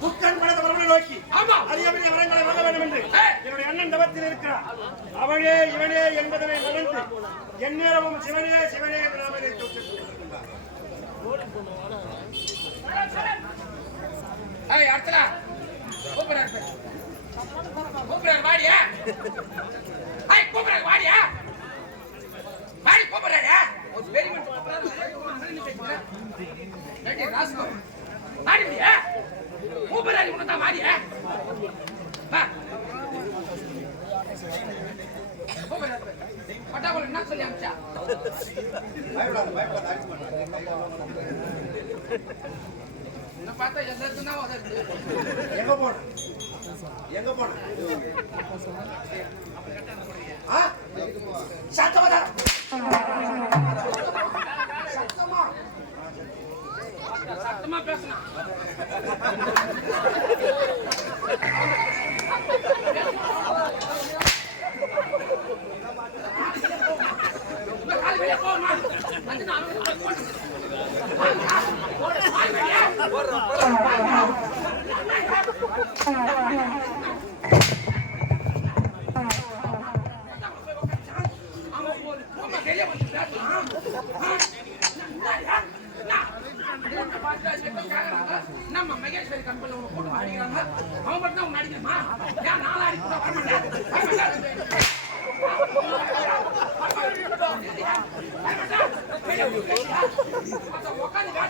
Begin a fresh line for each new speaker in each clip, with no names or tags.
புத்தன் படத்தை வரவனை நோக்கி.
ஆமா.
அறியவனை வரங்களை வாங்க வேண்டும் என்று. என்னுடைய அண்ணன் தவத்தில் இருக்கிறார். அவனே இவனே என்பதனை மறந்து எந்நேரமும் சிவனே சிவனே என்று நாம
அடுத்தடா. கூப்பிடுறாரு. கூப்பிடுறாரு வாடியா ஐய் கூப்பிடுறாரு வாடியா வாடி கூப்பிடுறாரு ஒரு பெரிய மனுஷன் கூப்பிடுறாரு அங்கே நின்னு பேசுறேன். ஏண்டி ராஸ்கோ வாடி முடியா கூப்பிடுறாரு உனக்கு தான் வாடியா வா கூப்பிடுறாரு பாரு. பட்டாக்குள்ள என்ன சொல்லி அமிச்சா என்ன பார்த்தா எல்லாருக்கும் தான்
எங்க போன? எங்க போன?
நம்ம மகேஸ்வரி கம்பெனில உன்னை போட்டு அடிக்கிறாங்க. அவன் மட்டும் தான் உன்னை அடிக்கணுமா? ஏன் நாலு அடி கூட வரமாட்டேன்? வரமாட்டேன். வெளியே போய் பேசியா? மத்த உட்கார்ந்து காட்டு போறீங்க, வந்து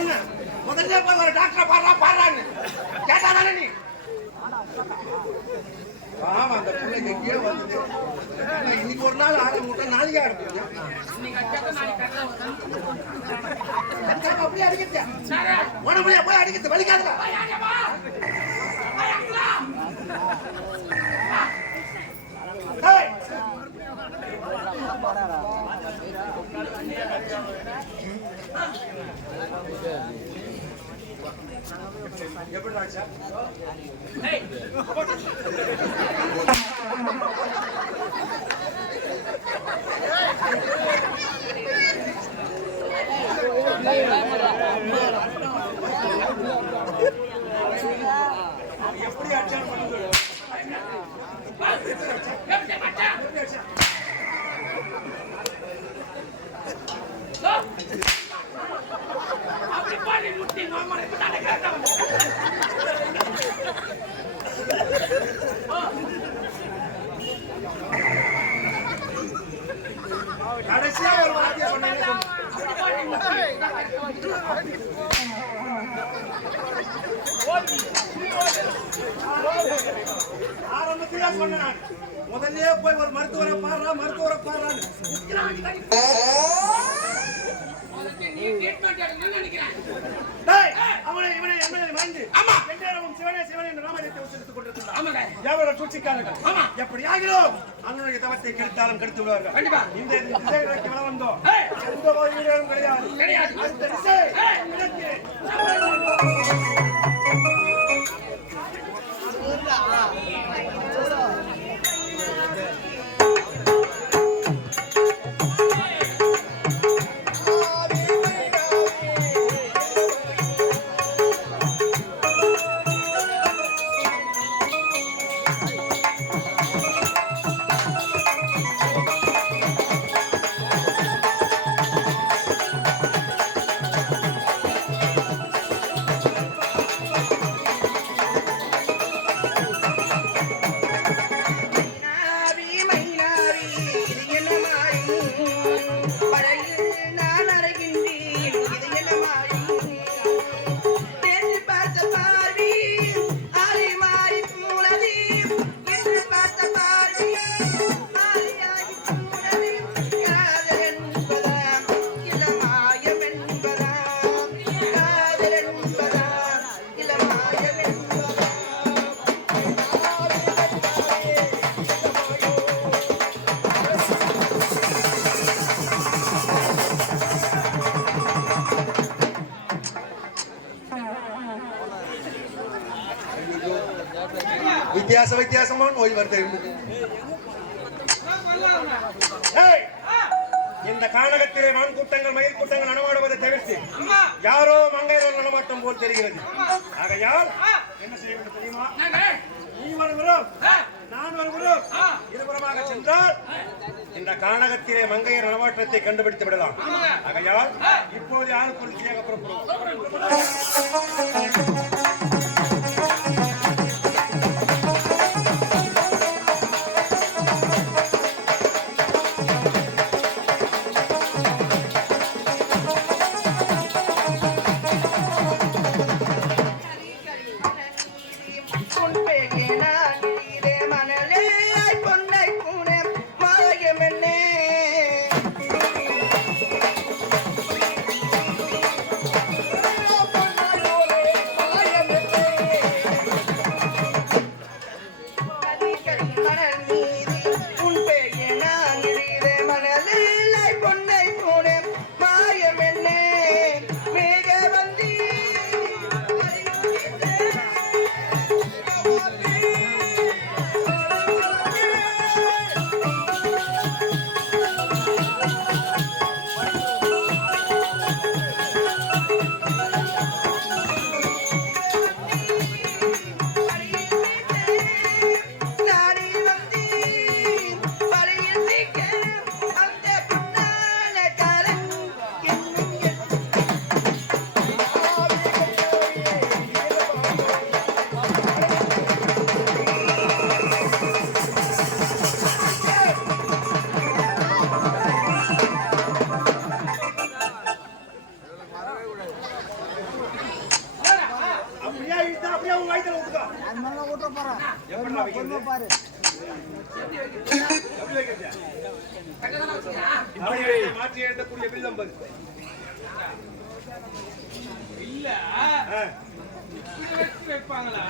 சொன்னேன். முதல்ல போய் ஒரு டாக்டரை பாடுறா பாடுறான்னு கேட்டா தானே நீ? ஆமா அந்த பிள்ளைக்கு எங்கேயோ வந்தது இன்னைக்கு ஒரு நாள் ஆட முட்டை நாளைக்கு ஆடுங்க அப்படியே போய் அடிக்கிறது வலிக்காதுல
போய் அடிப்பா. போய் அடிக்கலாம்.
ஏய்! எப்படி ஆச்சா
ஏய்,
பண்ணுது
எப்படி மச்சான்?
எப்படி அடிச்சா?
ஓ. அப்படி பாரு, முட்டி மாமா, இப்பதானே கரெக்டா வந்து.
கடைசியா ஒரு வார்த்தையை சொன்னீங்க
அப்படி பாரு, முட்டி.
ஆரம்பத்திலே சொன்னேன் நான். முதல்லயே போய் ஒரு மருத்துவரை பாடுறா மருத்துவரை பாடுறான்னு அவனை இவனை எம்எல்ஏ மறந்து
ஆமா.
எந்நேரமும் சிவனே சிவனே என்று நாமத்தை உச்சரித்துக் கொண்டிருக்கிறான்
ஆமாங்க
எவ்வளவு சூழ்ச்சிக்காரர்கள்
ஆமா.
எப்படி ஆகிறோம் அண்ணனுடைய தவத்தை கெடுத்தாலும் கெடுத்து விடுவார்கள்
கண்டிப்பா.
இந்த திசை நோக்கி வளம் வந்தோம்
ஏய்.
எந்த ஒரு வீடியோவும் கிடையாது
கிடையாது.
அடுத்த திசை வித்தியாச வித்தியாசமான நோய் வருது இந்த கானகத்திலே மான் கூட்டங்கள் மயில் கூட்டங்கள் நடமாடுவதை தவிர்த்து யாரோ மங்கையர்கள் நடமாட்டம் போல் தெரிகிறது. ஆகையால் என்ன செய்ய வேண்டும் தெரியுமா? நீ வருகிறோம். நான் வருகிறோம். இருபுறமாக சென்றால் இந்த கானகத்திலே மங்கையர் நடமாட்டத்தை கண்டுபிடித்து விடலாம். ஆகையால் இப்போது யார் குறிச்சியாக புறப்படுவோம். மாற்றி எழுதக்கூடிய வில்லம்
இல்ல வைப்பாங்களா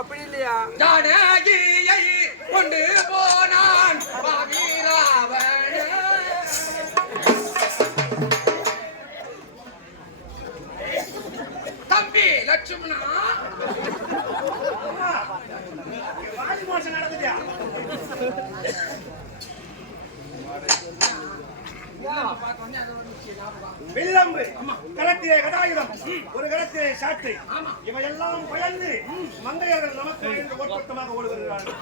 அப்படி இல்லையா
கொண்டு போனான் பாவிராவணன். தம்பி லட்சுமணா
நடந்துட்டியா மோசம் நடக்குதுயா?
பார்க்க வந்து அதை வந்து ஞாபகம்.
வில்லம்பு. களத்திலே கதாயுதம். ஒரு களத்திலே சாட்டு
ஆமா.
இவையெல்லாம் பயந்து மங்கையர்கள் நமக்கு பயந்து ஓட்டமாக ஓடுகிறார்கள்.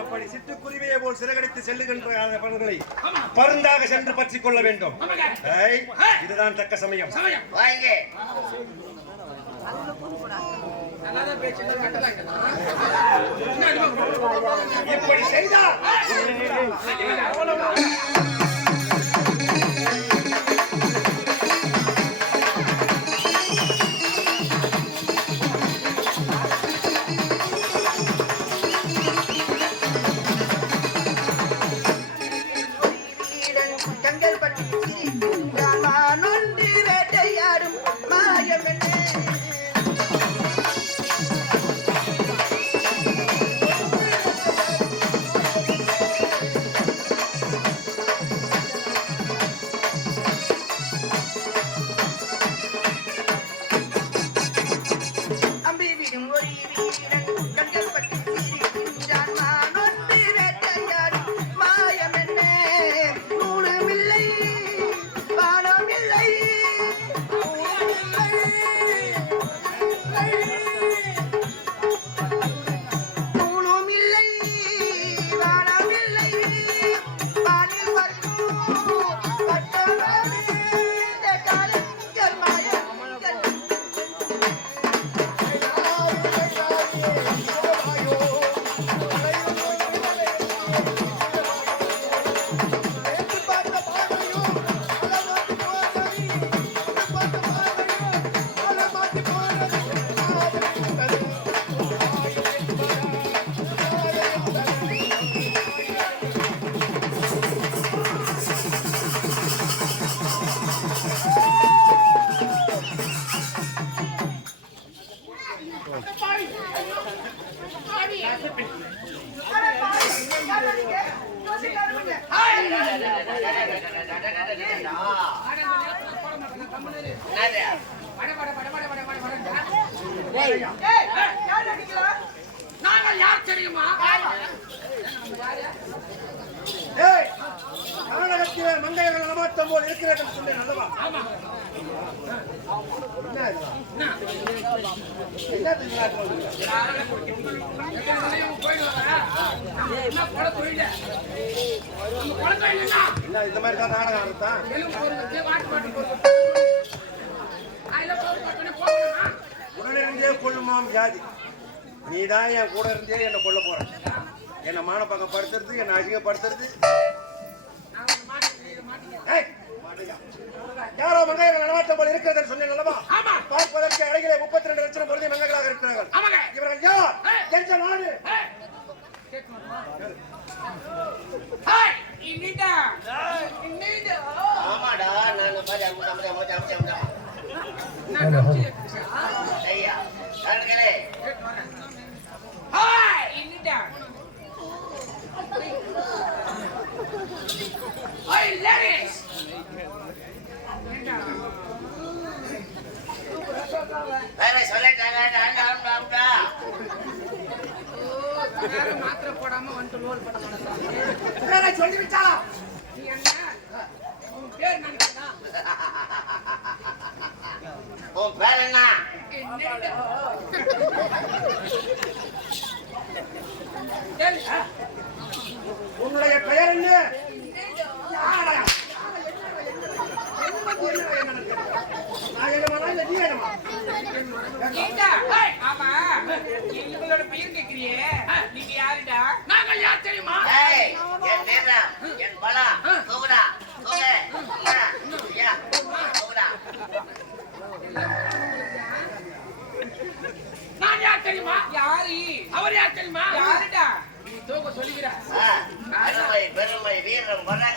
அப்படி சிட்டுக்குருவியை போல் சிறகடித்து செல்லுகின்ற பலர்களை. பருந்தாக சென்று பற்றிக் கொள்ள வேண்டும். இதுதான் தக்க சமயம். இப்படி செய்தால்
நாங்கள் யார் தெரியுமா நம்ம
மங்கையர்கள் நடமாட்டம் போல் இருக்கிறது என்று சொன்னேன் அல்லவா என்ன இந்த மாதிரி தான் நாடகம்? உடனிருந்தே கொள்ளுமாம் ஜாதி நீ தான் என் கூட இருந்தே என்னை கொல்ல போற என்னை மானப்பக்கம் படுத்துறது என்னை அசிங்கப்படுத்துறது. யாரோ மங்கையர்கள் நடமாட்டம் போல் இருக்கிறது சொன்னேன் அல்லவா. பார்ப்பதற்கு அழகிலே முப்பத்தி ரெண்டு லட்சம் பொருதி மங்கைகளாக இருக்கிறார்கள்
ஆமாங்க.
இவர்கள் யார் எந்த நாடு
ஏய், கேட்டு வரணுமா? ஹாய், இன்னிட்டா. இன்னிட்டா.
ஆமாடா நான் பாரு அம்மா அம்மா அம்மா அம்மா அம்மா? ஐயா.
ஹாய். ஹாய்?
வேற சொல்லிட்டாங்க நான் ஆமாடா
மாத்திரை போடாம வந்துட்டு ரோல் பண்ண மாட்டேன்.
வேற சொல்லி விட்டாளா
நீ என்ன? உன் பேர் நினைக்கிறா
உன் பேர் என்ன?
உன்னுடைய பெயர் என்ன? யாரா? என்னமா
ஆமா. எங்களோட பெயர் கேக்குறியே? நீங்க யாருடா?
நாங்கள் யார் தெரியுமா?
என் வீரம் என் பலம் தூக்குடா தூக்கு தூக்குடா ஐயா தூக்குடா
நான் யார் தெரியுமா?
யாரு?
அவர் யார் தெரியுமா?
யாருடா?
நீ தூக்க சொல்லுகிற.
பெருமை வீரம் வராக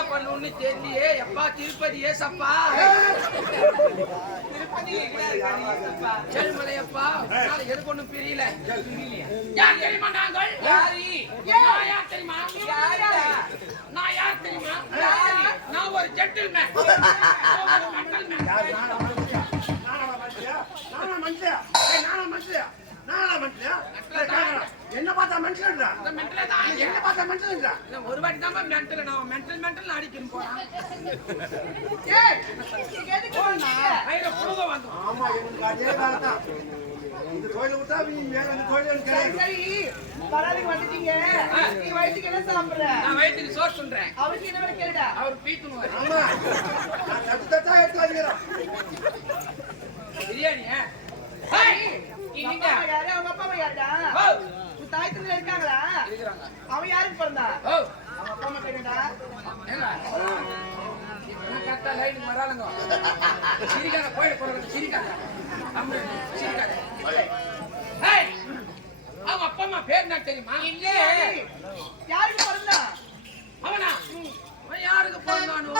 நான் என்ன பண்ணுன்னு தெரியலையே. எப்பா திருப்பதி ஏசப்பா?
திருப்பதி எங்கடா இருக்காரு
ஏழுமலையப்பா என்னால ஒண்ணும் பிரியல? யார் தெரியுமா நாங்கள்?
யாரி?
நான் யார் தெரியுமா? நான் யார் தெரியுமா? நான் ஒரு ஜென்டில்மேன் ஒரு மென்டல்மேன்
யார் நானா மனுஷியா? நானா மனுஷியா? நானா மனுஷியா? நானா மனுஷியா? என்ன பார்த்தா மனுஷன்றா
இந்த மென்டலே தான்
என்ன பார்த்தா
இல்ல, ஒரு வாட்டி தான் மென்டல் நான் மென்டல் மென்டல் அடிக்கணும் போறான்
ஆமா இவனுக்கு அதே வேலை தான். இந்த தொழில் விட்டா நீ வேற எந்த தொழிலும்
சரி,
கிடையாது
சரி, பரவாயில்லைங்க வந்துட்டீங்க. நீ வயித்துக்கு என்ன சாப்பிடுற?
நான் வயிற்றுக்கு சோறு சொல்றேன்
அவருக்கு என்ன கேளுடா.
அவர் பீத்துனுவாரு
ஆமா. நான் தட்டு தட்டா எடுத்து வச்சுக்கிறேன்
பிரியாணி
உங்க அப்பா யாரு? அவங்க அப்பா யாருடா? தந்தை இருக்காங்களா? அவன் யாருக்கு பிறந்தா? அப்பா அம்மா
இப்பதான் கரெக்டா லைனுக்கு வராளுங்க. சிரிக்காத கோயில் போறவங்க சிரிக்காத. சிரிக்காத. அவங்க அப்பா அம்மா பேர் என்ன தெரியுமா?
இல்ல.
யாருக்கு பிறந்தா?
அவனா? அவன் யாருக்கு பிறந்தானோ?